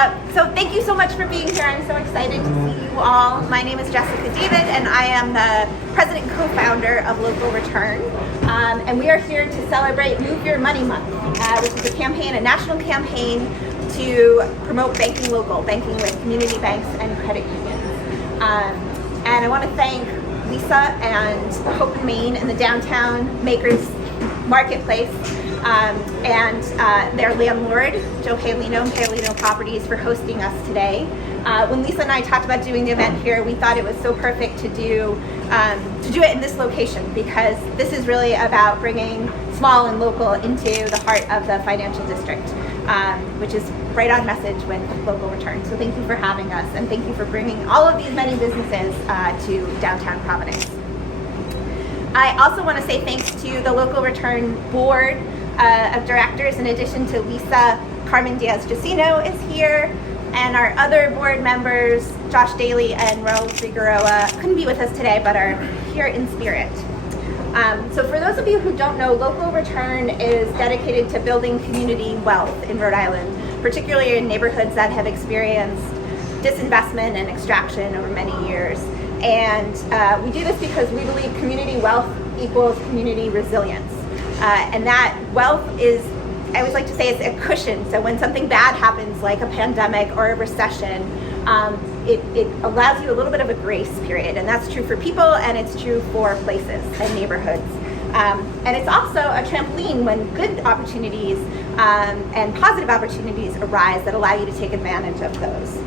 So thank you so much for being here. I'm so excited to see you all. My name is Jessica David, and I am the president and co-founder of Local Return. And we are here to celebrate Move Your Money Month, which is a campaign, a national campaign to promote banking local, banking with community banks and credit unions. And I want to thank Lisa and Hope in Maine and the Downtown Makers Marketplace and their landlord, Joe Paolino and Paolino Properties, for hosting us today. When Lisa and I talked about doing the event here, we thought it was so perfect to do it in this location, because this is really about bringing small and local into the heart of the financial district, which is right on message with Local Return. So thank you for having us, and thank you for bringing all of these many businesses to downtown Providence. I also want to say thanks to the Local Return Board of Directors. In addition to Lisa, Carmen Diaz-Jacino is here, and our other board members, Josh Daly and Raul Figueroa, couldn't be with us today but are here in spirit. So for those of you who don't know, Local Return is dedicated to building community wealth in Rhode Island, particularly in neighborhoods that have experienced disinvestment and extraction over many years. And we do this because we believe community wealth equals community resilience. And that wealth is, I always like to say, it's a cushion. So when something bad happens, like a pandemic or a recession, it allows you a little bit of a grace period. And that's true for people, and it's true for places and neighborhoods. And it's also a trampoline when good opportunities and positive opportunities arise that allow you to take advantage of those.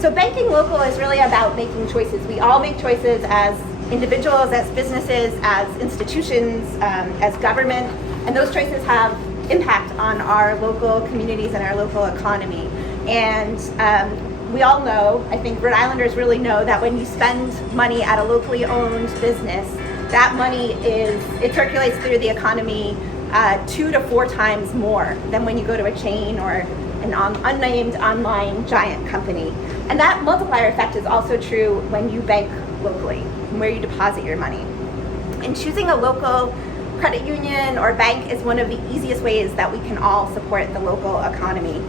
So banking local is really about making choices. We all make choices as individuals, as businesses, as institutions, as government, and those choices have impact on our local communities and our local economy. And we all know, I think Rhode Islanders really know, that when you spend money at a locally owned business, that money it circulates through the economy 2 to 4 times more than when you go to a chain or an unnamed online giant company. And that multiplier effect is also true when you bank locally, where you deposit your money. And choosing a local credit union or bank is one of the easiest ways that we can all support the local economy.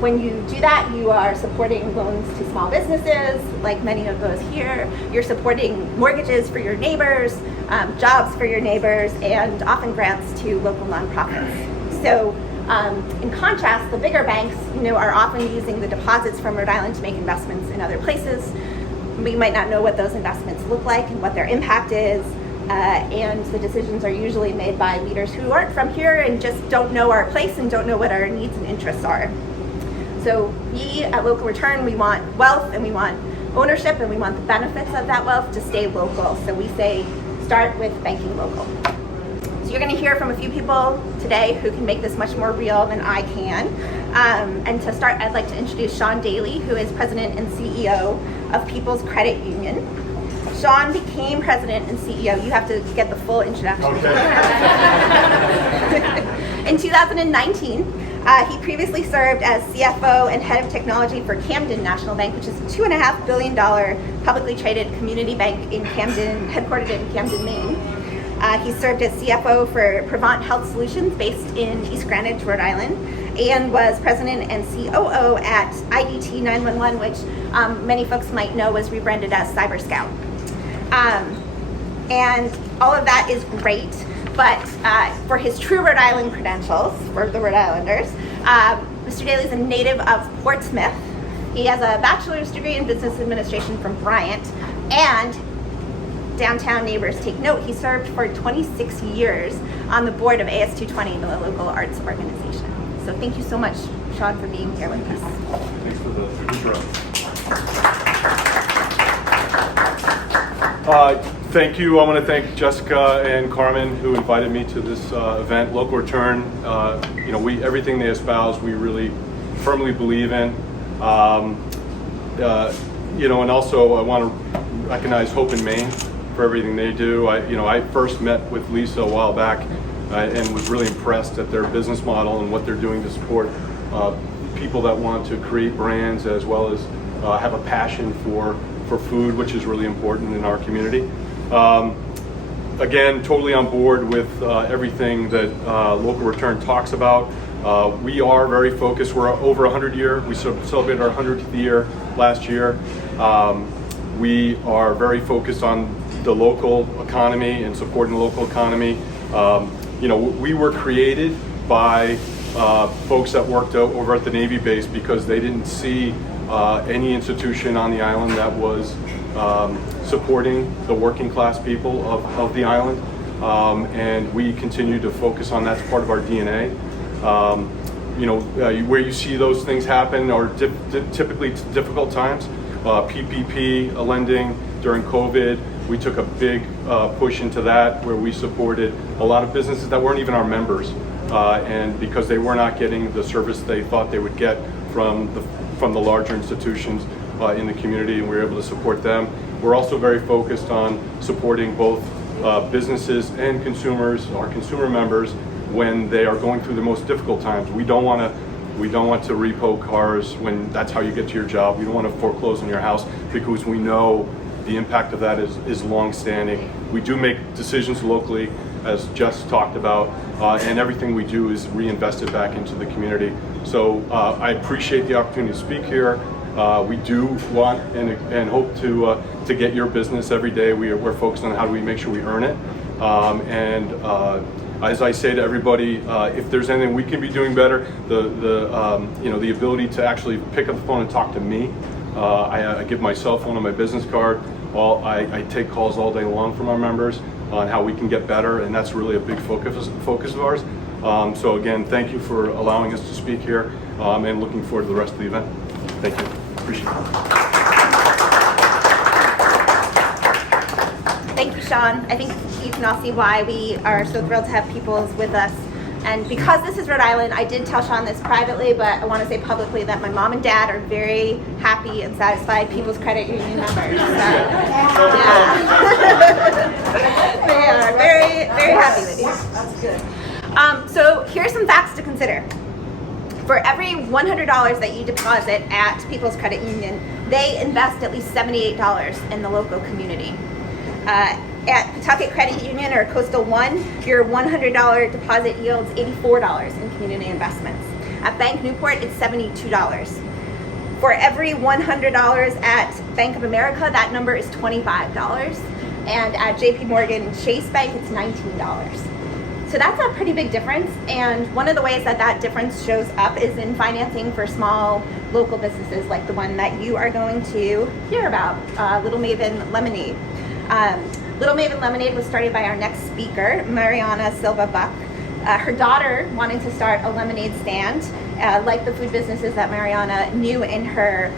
When you do that, you are supporting loans to small businesses, like many of those here. You're supporting mortgages for your neighbors, jobs for your neighbors, and often grants to local nonprofits. So in contrast, the bigger banks, are often using the deposits from Rhode Island to make investments in other places. We might not know what those investments look like and what their impact is, and the decisions are usually made by leaders who aren't from here and just don't know our place and don't know what our needs and interests are. So we at Local Return, we want wealth and we want ownership and we want the benefits of that wealth to stay local. So we say start with banking local. So you're going to hear from a few people today who can make this much more real than I can. And to start, I'd like to introduce Sean Daly, who is president and CEO of People's Credit Union. Sean became president and CEO. You have to get the full introduction. Okay. In 2019, he previously served as CFO and head of technology for Camden National Bank, which is a $2.5 billion publicly traded community bank in Camden, headquartered in Camden, Maine. He served as CFO for Providence Health Solutions based in East Greenwich, Rhode Island, and was president and COO at IDT 911, which many folks might know was rebranded as Cyber Scout. And all of that is great, but for his true Rhode Island credentials, for the Rhode Islanders, Mr. Daly is a native of Portsmouth. He has a bachelor's degree in business administration from Bryant, and downtown neighbors take note, he served for 26 years on the board of AS220, the local arts organization. So thank you so much, Sean, for being here with us. Thanks for the intro. Thank you. I want to thank Jessica and Carmen, who invited me to this event. Local Return, everything they espouse, we really firmly believe in. And also I want to recognize Hope in Maine for everything they do. I first met with Lisa a while back and was really impressed at their business model and what they're doing to support people that want to create brands, as well as have a passion for food, which is really important in our community. Again, totally on board with everything that Local Return talks about. We are very focused. We're over 100 year. We celebrated our 100th year last year. We are very focused on the local economy and supporting the local economy. We were created by folks that worked over at the Navy base because they didn't see any institution on the island that was supporting the working class people of the island. And we continue to focus on that's part of our DNA. Where you see those things happen are typically difficult times. PPP lending during COVID, we took a big push into that where we supported a lot of businesses that weren't even our members, and because they were not getting the service they thought they would get from the larger institutions in the community, and we were able to support them. We're also very focused on supporting both businesses and consumers, our consumer members, when they are going through the most difficult times. We don't want to repo cars when that's how you get to your job. We don't want to foreclose on your house because we know the impact of that is long-standing. We do make decisions locally, as Jess talked about, and everything we do is reinvested back into the community. So I appreciate the opportunity to speak here. We do want and hope to get your business every day. We're focused on how do we make sure we earn it. As I say to everybody, if there's anything we can be doing better, the ability to actually pick up the phone and talk to me. I give my cell phone and my business card. I take calls all day long from our members on how we can get better, and that's really a big focus of ours. So again, thank you for allowing us to speak here, and looking forward to the rest of the event. Thank you. Appreciate it. Thank you, Sean. I think you can all see why we are so thrilled to have Peoples with us. And because this is Rhode Island, I did tell Sean this privately, but I want to say publicly that my mom and dad are very happy and satisfied People's Credit Union members. So, yeah. They are very, very happy with you. That's good. So here's some facts to consider. For every $100 that you deposit at People's Credit Union, they invest at least $78 in the local community. At Pawtucket Credit Union or Coastal One, your $100 deposit yields $84 in community investments. At Bank Newport, it's $72. For every $100 at Bank of America, that number is $25. And at JP Morgan Chase Bank, it's $19. So that's a pretty big difference, and one of the ways that difference shows up is in financing for small local businesses like the one that you are going to hear about, Little Maven Lemonade. Little Maven Lemonade was started by our next speaker, Mariana Silva Buck. Her daughter wanted to start a lemonade stand, like the food businesses that Mariana knew in her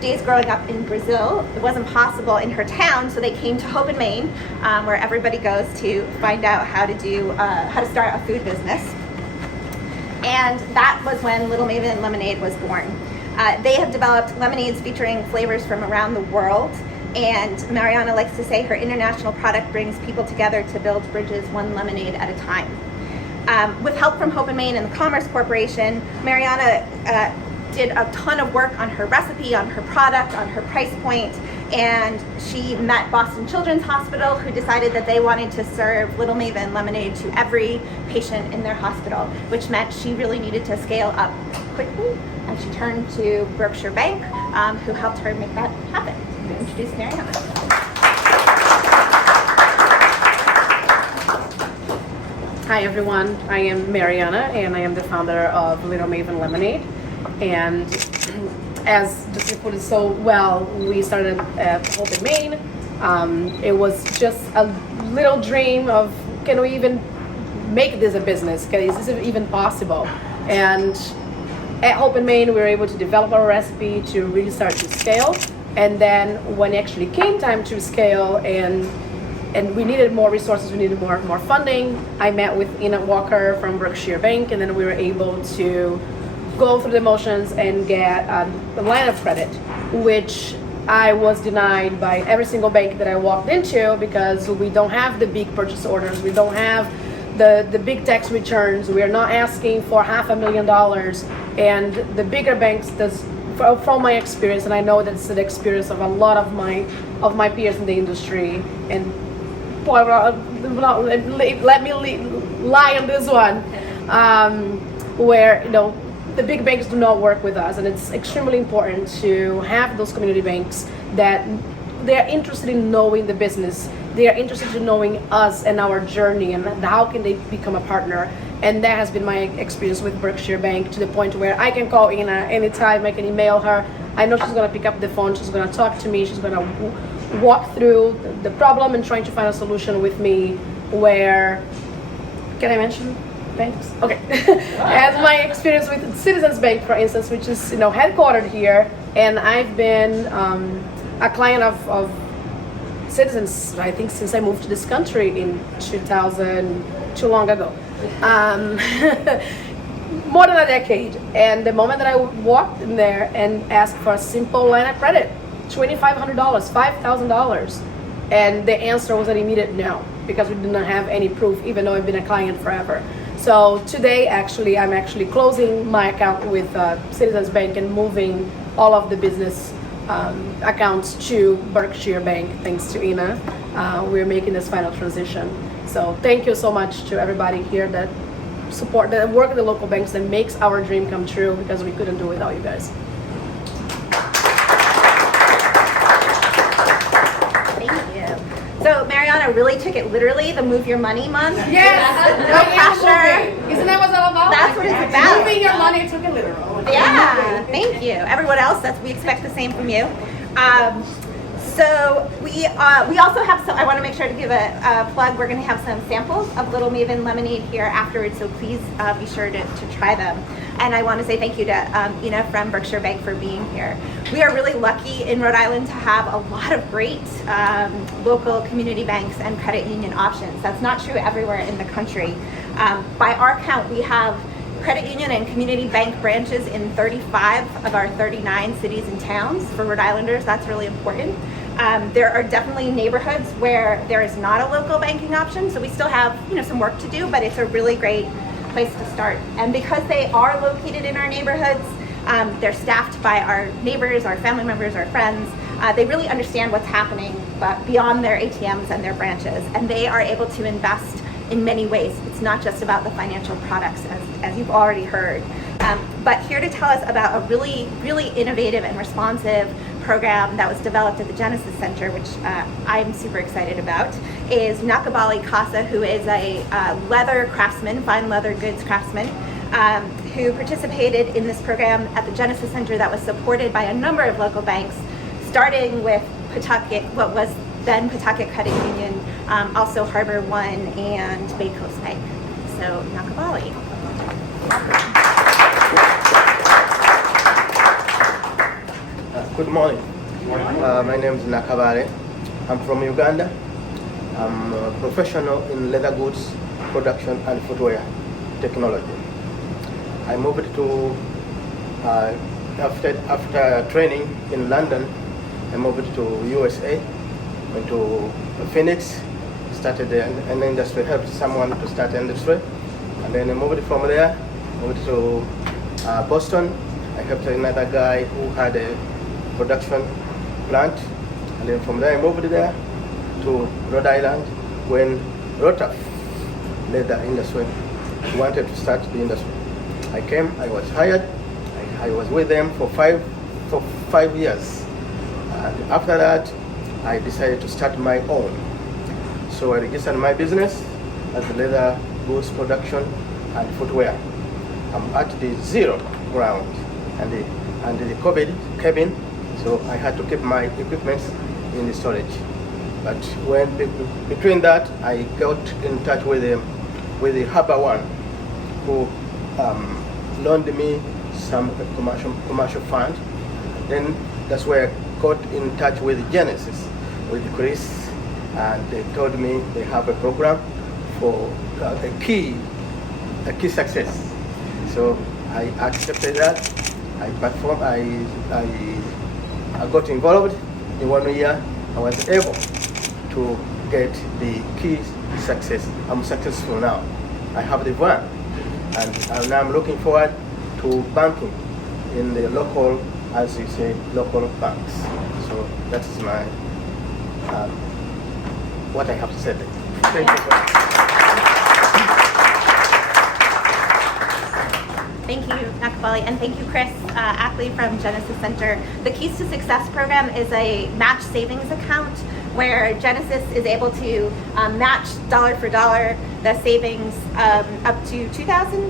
days growing up in Brazil. It wasn't possible in her town, so they came to Hope in Maine, where everybody goes to find out how to start a food business. And that was when Little Maven Lemonade was born. They have developed lemonades featuring flavors from around the world. And Mariana likes to say her international product brings people together to build bridges one lemonade at a time. With help from Hope in Maine and the Commerce Corporation, Mariana did a ton of work on her recipe, on her product, on her price point, and she met Boston Children's Hospital, who decided that they wanted to serve Little Maven Lemonade to every patient in their hospital, which meant she really needed to scale up quickly, and she turned to Berkshire Bank, who helped her make that happen. I'm going to introduce Mariana. Hi everyone, I am Mariana and I am the founder of Little Maven Lemonade. And as Jessica put it so well, we started at Hope in Maine. It was just a little dream of, can we even make this a business? Is this even possible? And at Hope in Maine, we were able to develop our recipe to really start to scale. And then when it actually came time to scale and we needed more resources, we needed more funding, I met with Ina Walker from Berkshire Bank, and then we were able to go through the motions and get a line of credit, which I was denied by every single bank that I walked into because we don't have the big purchase orders, we don't have the big tax returns, we are not asking for $500,000, and the bigger banks, from my experience, and I know that's the experience of a lot of my peers in the industry, and let me lie on this one. where the big banks do not work with us, and it's extremely important to have those community banks that they're interested in knowing the business. They are interested in knowing us and our journey and how can they become a partner. And that has been my experience with Berkshire Bank, to the point where I can call Ina anytime, I can email her. I know she's gonna pick up the phone, she's gonna talk to me, she's gonna walk through the problem and trying to find a solution with me. Where, can I mention banks? Okay. As my experience with Citizens Bank, for instance, which is headquartered here, and I've been a client of Citizens, I think, since I moved to this country in 2000, too long ago. More than a decade. And the moment that I walked in there and asked for a simple line of credit, $2,500, $5,000, and the answer was an immediate no, because we did not have any proof, even though I've been a client forever. So today, actually, I'm actually closing my account with Citizens Bank and moving all of the business accounts to Berkshire Bank, thanks to Ina. We're making this final transition. So thank you so much to everybody here that support, that work at the local banks, that makes our dream come true, because we couldn't do it without you guys. Thank you. So Mariana really took it literally, the Move Your Money month. Yes, No pressure. Isn't that what it's all about? That's what it's about. Moving your money, took it literal. Yeah, thank you. Everyone else, we expect the same from you. So we also have some, I want to make sure to give a plug, we're going to have some samples of Little Maven lemonade here afterwards, so please be sure to try them. And I want to say thank you to Ina from Berkshire Bank for being here. We are really lucky in Rhode Island to have a lot of great local community banks and credit union options. That's not true everywhere in the country. By our count, we have credit union and community bank branches in 35 of our 39 cities and towns. For Rhode Islanders, that's really important. There are definitely neighborhoods where there is not a local banking option, so we still have some work to do, but it's a really great place to start. And because they are located in our neighborhoods, they're staffed by our neighbors, our family members, our friends. They really understand what's happening beyond their ATMs and their branches, and they are able to invest in many ways. It's not just about the financial products, as you've already heard. But here to tell us about a really, really innovative and responsive program that was developed at the Genesis Center, which I'm super excited about, is Nakivube Casa, who is a leather craftsman, fine leather goods craftsman, who participated in this program at the Genesis Center that was supported by a number of local banks, starting with Pawtucket, what was then Pawtucket Credit Union, also Harbor One and Bay Coast Bank. So Nakivube. Good morning. My name is Nakivube. I'm from Uganda. I'm a professional in leather goods production and footwear technology. I moved to after training in London. I moved to USA, went to Phoenix, started an industry, helped someone to start an industry, and then I moved from there, moved to Boston. I helped another guy who had a production plant, and then from there I moved there to Rhode Island when Rotaf leather industry wanted to start the industry. I came, I was hired, I was with them for five years. And after that, I decided to start my own. So I registered my business as leather goods production and footwear. I'm at the zero ground, and the COVID came in, so I had to keep my equipment in the storage. But when between that, I got in touch with the Harbor One, who loaned me some commercial fund. Then that's where I got in touch with Genesis, with Chris, and they told me they have a program for a key success. So I accepted that. I performed. I got involved. In 1 year, I was able to get the key success. I'm successful now. I have the van, and now I'm looking forward to banking in the local, as you say, local banks. So that is my what I have to say. Thank you. Thank you, Nakivube, and thank you, Chris Ackley from Genesis Center. The Keys to Success program is a match savings account where Genesis is able to match dollar for dollar the savings up to $2,000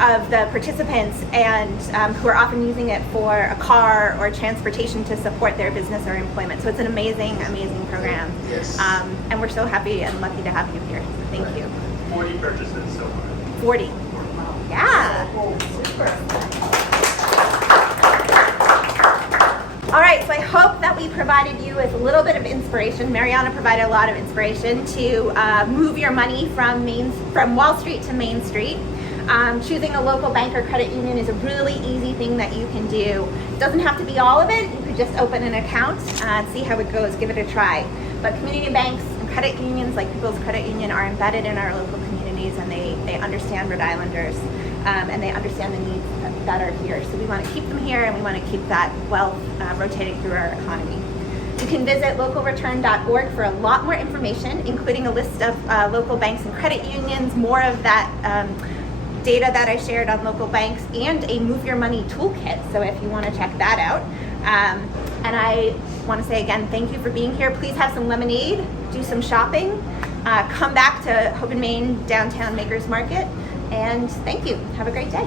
of the participants, and who are often using it for a car or transportation to support their business or employment. So it's an amazing, amazing program. Yes. And we're so happy and lucky to have you here. So thank you. 40 purchases so far. 40. Yeah. All right, so I hope that we provided you with a little bit of inspiration. Mariana provided a lot of inspiration to move your money from Wall Street to Main Street. Choosing a local bank or credit union is a really easy thing that you can do. It doesn't have to be all of it. You could just open an account and see how it goes, give it a try. But community banks and credit unions like People's Credit Union are embedded in our local communities, and they understand Rhode Islanders, and they understand the needs that are here. So we want to keep them here, and we want to keep that wealth rotating through our economy. You can visit localreturn.org for a lot more information, including a list of local banks and credit unions, more of that data that I shared on local banks, and a Move Your Money toolkit. So if you want to check that out. And I want to say again, thank you for being here. Please have some lemonade, do some shopping, come back to Hope in Maine Downtown Makers Market, and thank you. Have a great day.